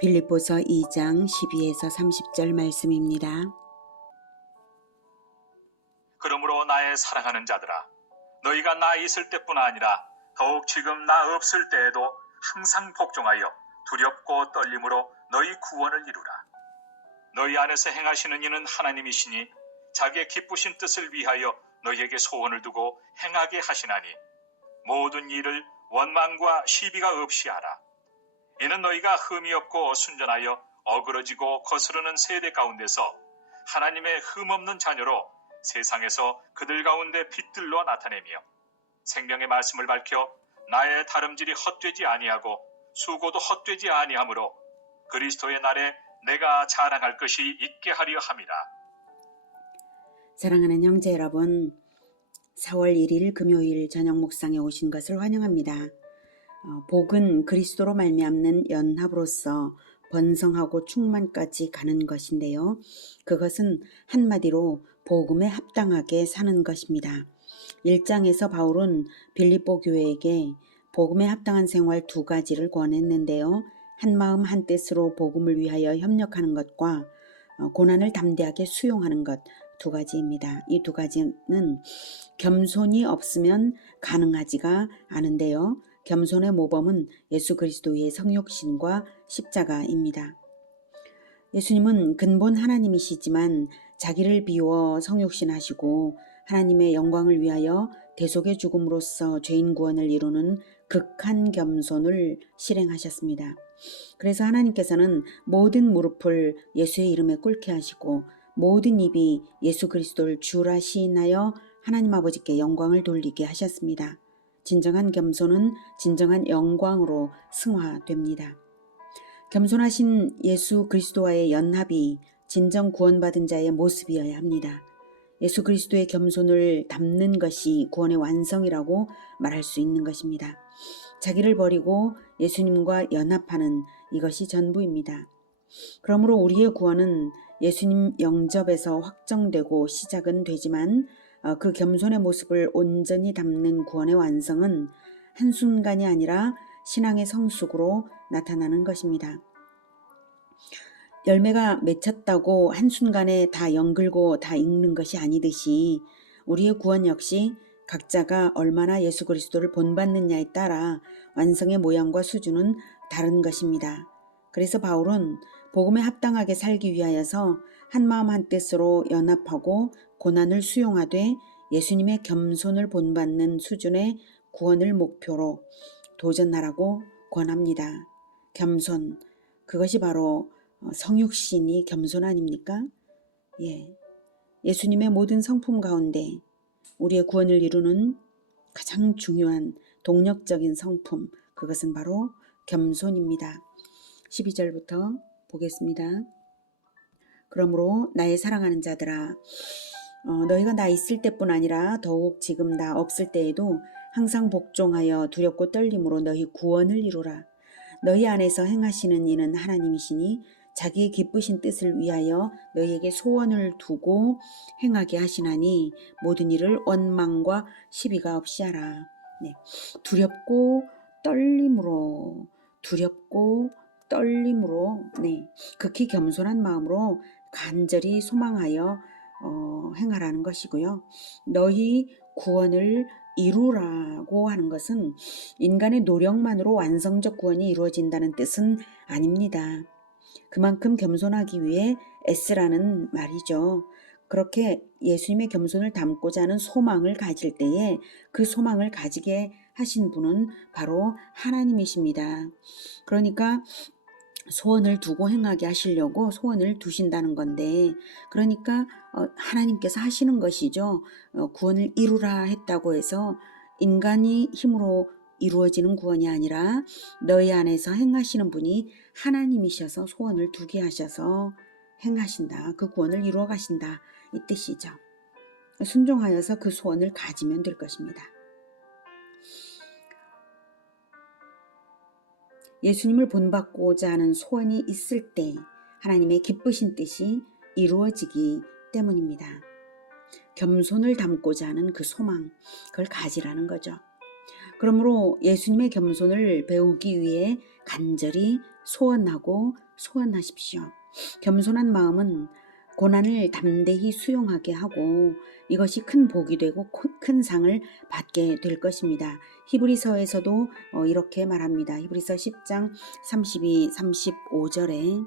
빌립보서 2장 12에서 30절 말씀입니다. 그러므로 나의 사랑하는 자들아, 너희가 나 있을 때뿐 아니라 더욱 지금 나 없을 때에도 항상 복종하여 두렵고 떨림으로 너희 구원을 이루라. 너희 안에서 행하시는 이는 하나님이시니 자기의 기쁘신 뜻을 위하여 너희에게 소원을 두고 행하게 하시나니 모든 일을 원망과 시비가 없이 하라. 이는 너희가 흠이 없고 순전하여 어그러지고 거스르는 세대 가운데서 하나님의 흠없는 자녀로 세상에서 그들 가운데 빛들로 나타내며 생명의 말씀을 밝혀 나의 다름질이 헛되지 아니하고 수고도 헛되지 아니하므로 그리스도의 날에 내가 자랑할 것이 있게 하려 함이라. 사랑하는 형제 여러분, 4월 1일 금요일 저녁 묵상에 오신 것을 환영합니다. 복은 그리스도로 말미암는 연합으로서 번성하고 충만까지 가는 것인데요. 그것은 한마디로 복음에 합당하게 사는 것입니다. 1장에서 바울은 빌립보 교회에게 복음에 합당한 생활 2가지를 권했는데요. 한마음 한뜻으로 복음을 위하여 협력하는 것과 고난을 담대하게 수용하는 것 2가지입니다. 이 2가지는 겸손이 없으면 가능하지가 않은데요. 겸손의 모범은 예수 그리스도의 성육신과 십자가입니다. 예수님은 근본 하나님이시지만 자기를 비워 성육신하시고 하나님의 영광을 위하여 대속의 죽음으로써 죄인 구원을 이루는 극한 겸손을 실행하셨습니다. 그래서 하나님께서는 모든 무릎을 예수의 이름에 꿇게 하시고 모든 입이 예수 그리스도를 주라 시인하여 하나님 아버지께 영광을 돌리게 하셨습니다. 진정한 겸손은 진정한 영광으로 승화됩니다. 겸손하신 예수 그리스도와의 연합이 진정 구원받은 자의 모습이어야 합니다. 예수 그리스도의 겸손을 담는 것이 구원의 완성이라고 말할 수 있는 것입니다. 자기를 버리고 예수님과 연합하는 이것이 전부입니다. 그러므로 우리의 구원은 예수님 영접에서 확정되고 시작은 되지만 그 겸손의 모습을 온전히 담는 구원의 완성은 한순간이 아니라 신앙의 성숙으로 나타나는 것입니다. 열매가 맺혔다고 한순간에 다 연글고 다 익는 것이 아니듯이 우리의 구원 역시 각자가 얼마나 예수 그리스도를 본받느냐에 따라 완성의 모양과 수준은 다른 것입니다. 그래서 바울은 복음에 합당하게 살기 위하여서 한마음 한뜻으로 연합하고 고난을 수용하되 예수님의 겸손을 본받는 수준의 구원을 목표로 도전하라고 권합니다. 겸손, 그것이 바로 성육신이 겸손 아닙니까? 예수님의 모든 성품 가운데 우리의 구원을 이루는 가장 중요한 동력적인 성품, 그것은 바로 겸손입니다. 12절부터 보겠습니다. 그러므로 나의 사랑하는 자들아, 너희가 나 있을 때뿐 아니라 더욱 지금 나 없을 때에도 항상 복종하여 두렵고 떨림으로 너희 구원을 이루라. 너희 안에서 행하시는 이는 하나님이시니 자기의 기쁘신 뜻을 위하여 너희에게 소원을 두고 행하게 하시나니 모든 일을 원망과 시비가 없이 하라. 두렵고 떨림으로 극히 겸손한 마음으로 간절히 소망하여 행하라는 것이고요. 너희 구원을 이루라고 하는 것은 인간의 노력만으로 완성적 구원이 이루어진다는 뜻은 아닙니다. 그만큼 겸손하기 위해 애쓰라는 말이죠. 그렇게 예수님의 겸손을 담고자 하는 소망을 가질 때에 그 소망을 가지게 하신 분은 바로 하나님이십니다. 그러니까 소원을 두고 행하게 하시려고 소원을 두신다는 건데, 그러니까 하나님께서 하시는 것이죠. 구원을 이루라 했다고 해서 인간이 힘으로 이루어지는 구원이 아니라 너희 안에서 행하시는 분이 하나님이셔서 소원을 두게 하셔서 행하신다. 그 구원을 이루어 가신다. 이 뜻이죠. 순종하여서 그 소원을 가지면 될 것입니다. 예수님을 본받고자 하는 소원이 있을 때 하나님의 기쁘신 뜻이 이루어지기 때문입니다. 겸손을 담고자 하는 그 소망, 그걸 가지라는 거죠. 그러므로 예수님의 겸손을 배우기 위해 간절히 소원하고 소원하십시오. 겸손한 마음은 고난을 담대히 수용하게 하고 이것이 큰 복이 되고 큰 상을 받게 될 것입니다. 히브리서에서도 이렇게 말합니다. 히브리서 10장 32, 35절에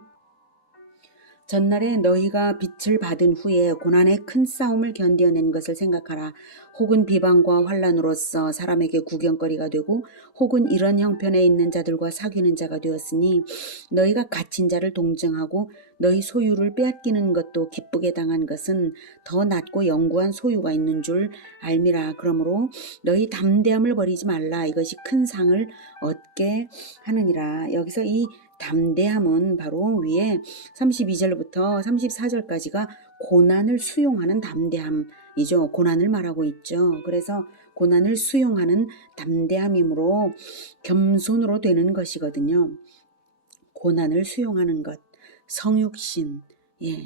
전날에 너희가 빛을 받은 후에 고난의 큰 싸움을 견뎌낸 것을 생각하라. 혹은 비방과 환난으로서 사람에게 구경거리가 되고 혹은 이런 형편에 있는 자들과 사귀는 자가 되었으니 너희가 갇힌 자를 동정하고 너희 소유를 빼앗기는 것도 기쁘게 당한 것은 더 낫고 영구한 소유가 있는 줄 알미라. 그러므로 너희 담대함을 버리지 말라. 이것이 큰 상을 얻게 하느니라. 여기서 이 담대함은 바로 위에 32절부터 34절까지가 고난을 수용하는 담대함이죠. 고난을 말하고 있죠. 그래서 고난을 수용하는 담대함이므로 겸손으로 되는 것이거든요. 고난을 수용하는 것, 성육신,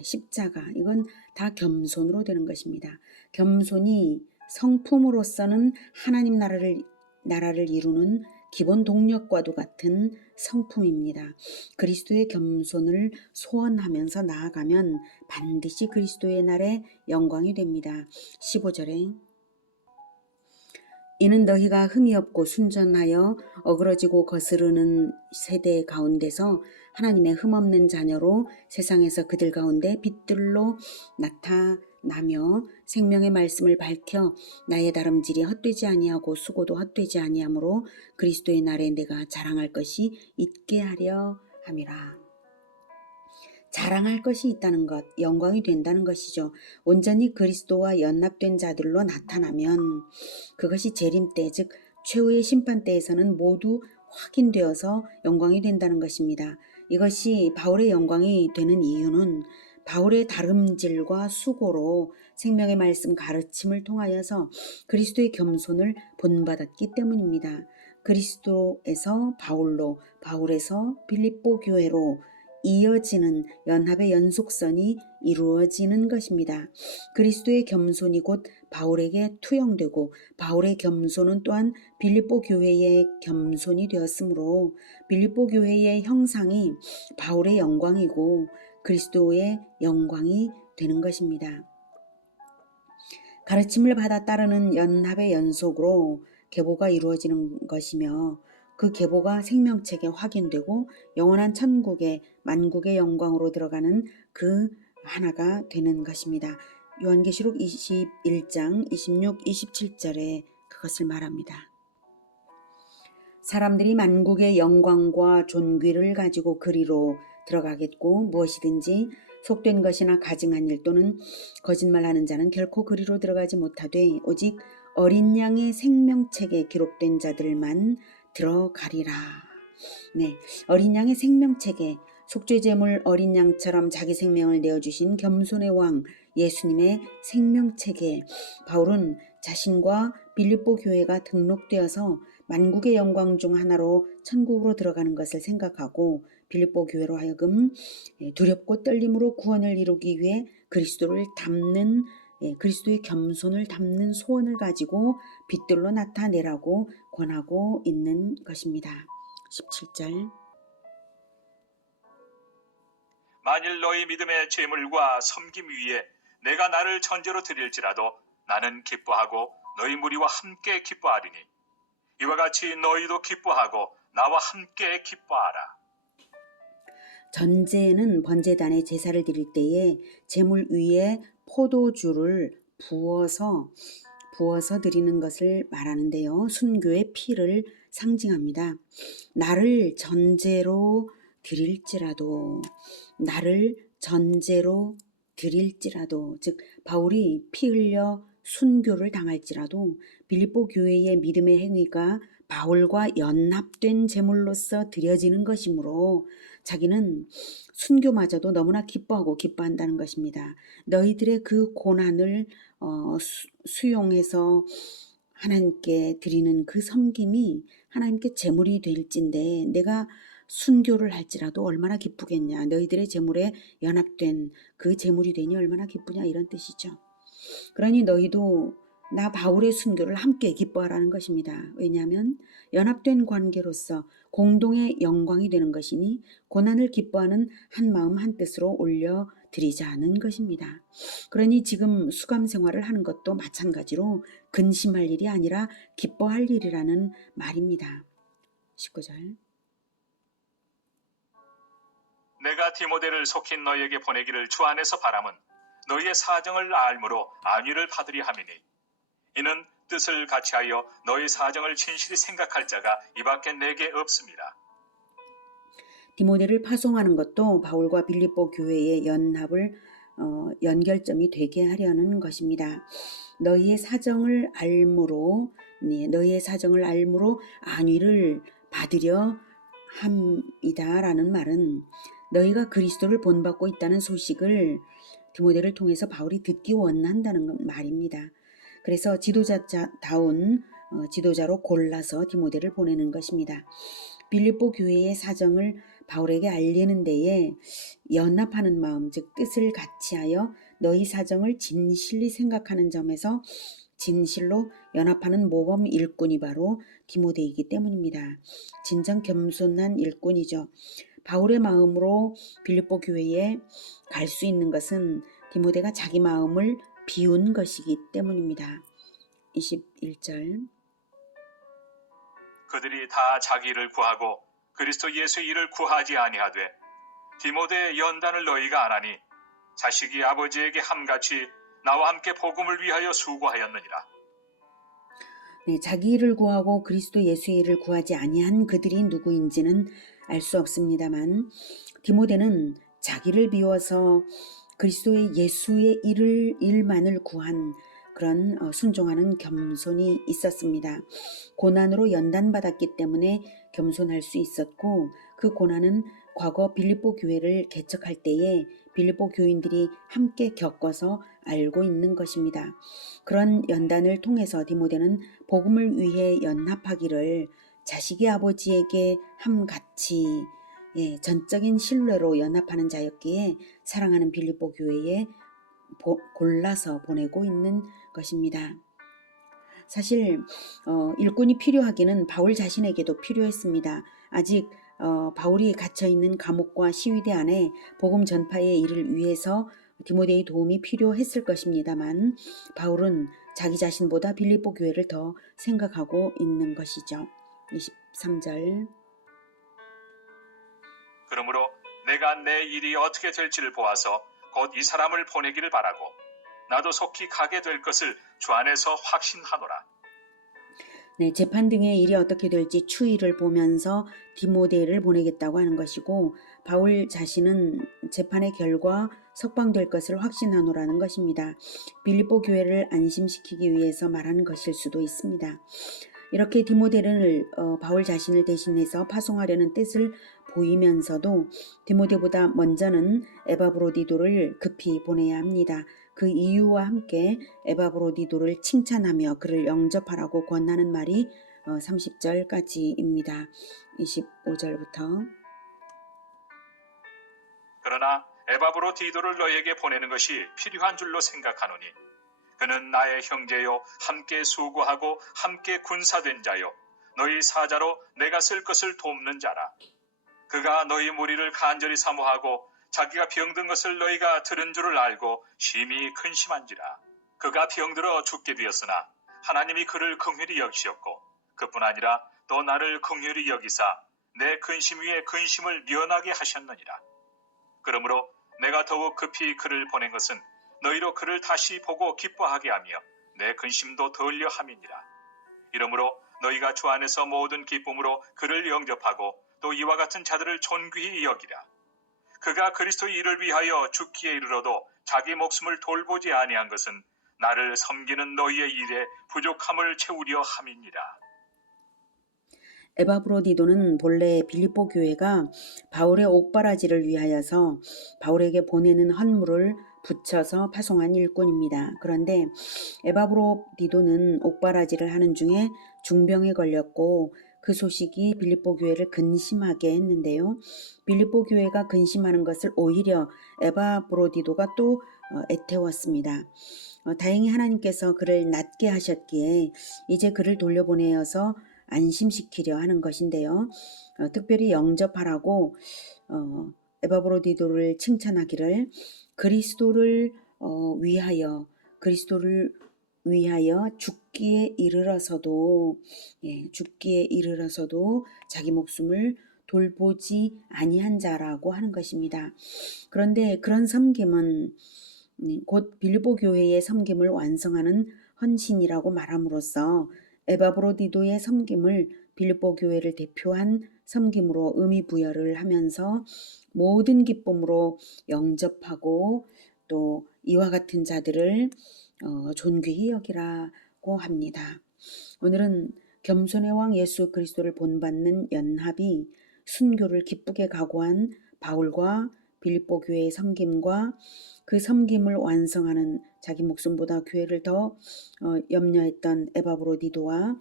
십자가, 이건 다 겸손으로 되는 것입니다. 겸손이 성품으로서는 하나님 나라를 이루는 기본 동력과도 같은 성품입니다. 그리스도의 겸손을 소원하면서 나아가면 반드시 그리스도의 날에 영광이 됩니다. 15절에 이는 너희가 흠이 없고 순전하여 어그러지고 거스르는 세대 가운데서 하나님의 흠없는 자녀로 세상에서 그들 가운데 빛들로 나타나며 생명의 말씀을 밝혀 나의 다름질이 헛되지 아니하고 수고도 헛되지 아니하므로 그리스도의 날에 내가 자랑할 것이 있게 하려 함이라. 자랑할 것이 있다는 것, 영광이 된다는 것이죠. 온전히 그리스도와 연합된 자들로 나타나면 그것이 재림 때, 즉 최후의 심판 때에서는 모두 확인되어서 영광이 된다는 것입니다. 이것이 바울의 영광이 되는 이유는 바울의 다름질과 수고로 생명의 말씀 가르침을 통하여서 그리스도의 겸손을 본받았기 때문입니다. 그리스도에서 바울로, 바울에서 빌립보 교회로 이어지는 연합의 연속선이 이루어지는 것입니다. 그리스도의 겸손이 곧 바울에게 투영되고 바울의 겸손은 또한 빌립보 교회의 겸손이 되었으므로 빌립보 교회의 형상이 바울의 영광이고 그리스도의 영광이 되는 것입니다. 가르침을 받아 따르는 연합의 연속으로 계보가 이루어지는 것이며 그 계보가 생명책에 확인되고 영원한 천국의 만국의 영광으로 들어가는 그 하나가 되는 것입니다. 요한계시록 21장 26, 27절에 그것을 말합니다. 사람들이 만국의 영광과 존귀를 가지고 그리로 들어가겠고 무엇이든지 속된 것이나 가증한 일 또는 거짓말하는 자는 결코 그리로 들어가지 못하되 오직 어린 양의 생명책에 기록된 자들만 들어가리라. 어린 양의 생명책에 속죄제물 어린 양처럼 자기 생명을 내어주신 겸손의 왕 예수님의 생명책에 바울은 자신과 빌립보 교회가 등록되어서 만국의 영광 중 하나로 천국으로 들어가는 것을 생각하고 빌립보 교회로 하여금 두렵고 떨림으로 구원을 이루기 위해 그리스도를 담는 그리스도의 겸손을 담는 소원을 가지고 빛들로 나타내라고 권하고 있는 것입니다. 17절 만일 너희 믿음의 제물과 섬김 위에 내가 나를 전제로 드릴지라도 나는 기뻐하고 너희 무리와 함께 기뻐하리니 이와 같이 너희도 기뻐하고 나와 함께 기뻐하라. 전제는 번제단에 제사를 드릴 때에 제물 위에 포도주를 부어서 드리는 것을 말하는데요. 순교의 피를 상징합니다. 나를 전제로 드릴지라도 즉 바울이 피 흘려 순교를 당할지라도 빌립보 교회의 믿음의 행위가 바울과 연합된 제물로서 드려지는 것이므로 자기는 순교마저도 너무나 기뻐한다는 것입니다. 너희들의 그 고난을 수용해서 하나님께 드리는 그 섬김이 하나님께 제물이 될진데 내가 순교를 할지라도 얼마나 기쁘겠냐. 너희들의 제물에 연합된 그 제물이 되니 얼마나 기쁘냐 이런 뜻이죠. 그러니 너희도 나 바울의 순교를 함께 기뻐하라는 것입니다. 왜냐하면 연합된 관계로서 공동의 영광이 되는 것이니 고난을 기뻐하는 한 마음 한 뜻으로 올려드리자는 것입니다. 그러니 지금 수감 생활을 하는 것도 마찬가지로 근심할 일이 아니라 기뻐할 일이라는 말입니다. 19절. 내가 디모데를 속히 너희에게 보내기를 주 안에서 바람은 너희의 사정을 알므로 안위를 받으리 함이니 이는 뜻을 같이하여 너희 사정을 진실히 생각할 자가 이밖에 내게 없습니다. 디모데를 파송하는 것도 바울과 빌립보 교회의 연결점이 되게 하려는 것입니다. 너희의 사정을 알므로 안위를 받으려 함이다라는 말은 너희가 그리스도를 본받고 있다는 소식을 디모데를 통해서 바울이 듣기 원한다는 말입니다. 그래서 지도자다운 지도자로 골라서 디모데를 보내는 것입니다. 빌립보 교회의 사정을 바울에게 알리는 데에 연합하는 마음, 즉 뜻을 같이하여 너희 사정을 진실히 생각하는 점에서 진실로 연합하는 모범 일꾼이 바로 디모데이기 때문입니다. 진정 겸손한 일꾼이죠. 바울의 마음으로 빌립보 교회에 갈 수 있는 것은 디모데가 자기 마음을 비운 것이기 때문입니다. 21절. 그들이 다 자기 일을 구하고 그리스도 예수의 일을 구하지 아니하되 디모데의 연단을 너희가 안하니 자식이 아버지에게 함같이 나와 함께 복음을 위하여 수고하였느니라. 네, 자기 일을 구하고 그리스도 예수의 일을 구하지 아니한 그들이 누구인지는 알 수 없습니다만 디모데는 자기를 비워서 그리스도의 예수의 일만을 구한 그런 순종하는 겸손이 있었습니다. 고난으로 연단받았기 때문에 겸손할 수 있었고 그 고난은 과거 빌립보 교회를 개척할 때에 빌립보 교인들이 함께 겪어서 알고 있는 것입니다. 그런 연단을 통해서 디모데는 복음을 위해 연합하기를 자식이 아버지에게 함같이 전적인 신뢰로 연합하는 자였기에 사랑하는 빌립보 교회에 골라서 보내고 있는 것입니다. 사실 일꾼이 필요하기는 바울 자신에게도 필요했습니다. 아직 바울이 갇혀있는 감옥과 시위대 안에 복음 전파의 일을 위해서 디모데의 도움이 필요했을 것입니다만 바울은 자기 자신보다 빌립보 교회를 더 생각하고 있는 것이죠. 23절. 그러므로 내가 내 일이 어떻게 될지를 보아서 곧 이 사람을 보내기를 바라고 나도 속히 가게 될 것을 주 안에서 확신하노라. 네, 재판 등의 일이 어떻게 될지 추이를 보면서 디모데를 보내겠다고 하는 것이고 바울 자신은 재판의 결과 석방될 것을 확신하노라는 것입니다. 빌립보 교회를 안심시키기 위해서 말하는 것일 수도 있습니다. 이렇게 디모데를 바울 자신을 대신해서 파송하려는 뜻을 보이면서도 디모데보다 먼저는 에바브로디도를 급히 보내야 합니다. 그 이유와 함께 에바브로디도를 칭찬하며 그를 영접하라고 권하는 말이 30절까지입니다. 25절부터. 그러나 에바브로디도를 너에게 보내는 것이 필요한 줄로 생각하노니 그는 나의 형제요 함께 수고하고 함께 군사된 자요 너희 사자로 내가 쓸 것을 돕는 자라. 그가 너희 무리를 간절히 사모하고 자기가 병든 것을 너희가 들은 줄을 알고 심히 근심한지라. 그가 병들어 죽게 되었으나 하나님이 그를 긍휼히 여기셨고 그뿐 아니라 또 나를 긍휼히 여기사 내 근심 위에 근심을 면하게 하셨느니라. 그러므로 내가 더욱 급히 그를 보낸 것은 너희로 그를 다시 보고 기뻐하게 하며 내 근심도 덜려 함이니라. 이러므로 너희가 주 안에서 모든 기쁨으로 그를 영접하고 또 이와 같은 자들을 존귀히 여기라. 그가 그리스도의 일을 위하여 죽기에 이르러도 자기 목숨을 돌보지 아니한 것은 나를 섬기는 너희의 일에 부족함을 채우려 함이니라. 에바브로디도는 본래 빌립보 교회가 바울의 옥바라지를 위하여서 바울에게 보내는 헌물을 붙여서 파송한 일꾼입니다. 그런데 에바브로디도는 옥바라지를 하는 중에 중병에 걸렸고 그 소식이 빌립보 교회를 근심하게 했는데요. 빌립보 교회가 근심하는 것을 오히려 에바브로디도가 또 애태웠습니다. 다행히 하나님께서 그를 낫게 하셨기에 이제 그를 돌려보내어서 안심시키려 하는 것인데요. 특별히 영접하라고 에바브로디도를 칭찬하기를 그리스도를 위하여 그리스도를 위하여 죽기에 이르러서도 죽기에 이르러서도 자기 목숨을 돌보지 아니한 자라고 하는 것입니다. 그런데 그런 섬김은 곧 빌보 교회의 섬김을 완성하는 헌신이라고 말함으로써 에바브로디도의 섬김을 빌보 교회를 대표한 섬김으로 의미 부여를 하면서 모든 기쁨으로 영접하고 또 이와 같은 자들을 존귀히 여기라고 합니다. 오늘은 겸손의 왕 예수 그리스도를 본받는 연합이 순교를 기쁘게 각오한 바울과 빌립보 교회의 섬김과 그 섬김을 완성하는 자기 목숨보다 교회를 더 염려했던 에바브로디도와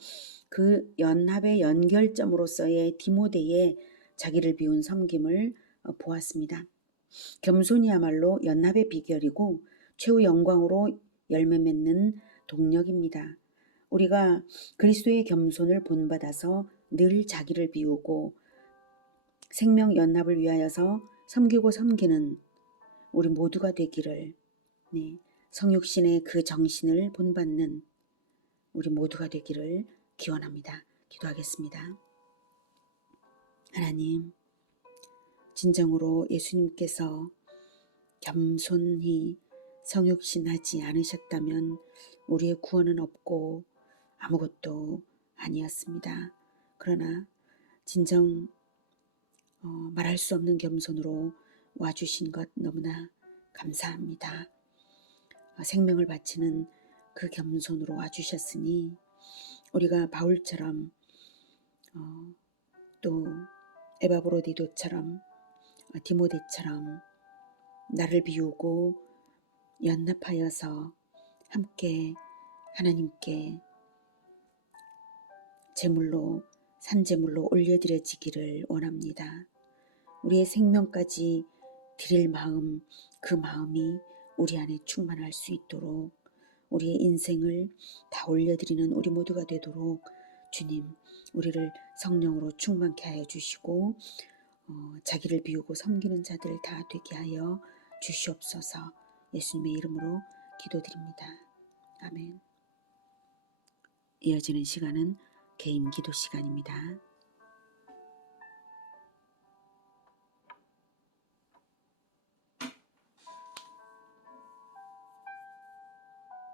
그 연합의 연결점으로서의 디모데의 자기를 비운 섬김을 보았습니다. 겸손이야말로 연합의 비결이고 최후 영광으로 열매 맺는 동력입니다. 우리가 그리스도의 겸손을 본받아서 늘 자기를 비우고 생명 연합을 위하여서 섬기고 섬기는 우리 모두가 되기를, 성육신의 그 정신을 본받는 우리 모두가 되기를 기원합니다. 기도하겠습니다. 하나님, 진정으로 예수님께서 겸손히 성육신하지 않으셨다면 우리의 구원은 없고 아무것도 아니었습니다. 그러나 진정 말할 수 없는 겸손으로 와주신 것 너무나 감사합니다. 생명을 바치는 그 겸손으로 와주셨으니 우리가 바울처럼 또 에바브로디도처럼 디모데처럼 나를 비우고 연합하여서 함께 하나님께 제물로 산제물로 올려드려지기를 원합니다. 우리의 생명까지 드릴 마음, 그 마음이 우리 안에 충만할 수 있도록 우리의 인생을 다 올려드리는 우리 모두가 되도록 주님, 우리를 성령으로 충만케 하여 주시고 자기를 비우고 섬기는 자들 다 되게 하여 주시옵소서. 예수님의 이름으로 기도드립니다. 아멘. 이어지는 시간은 개인 기도 시간입니다.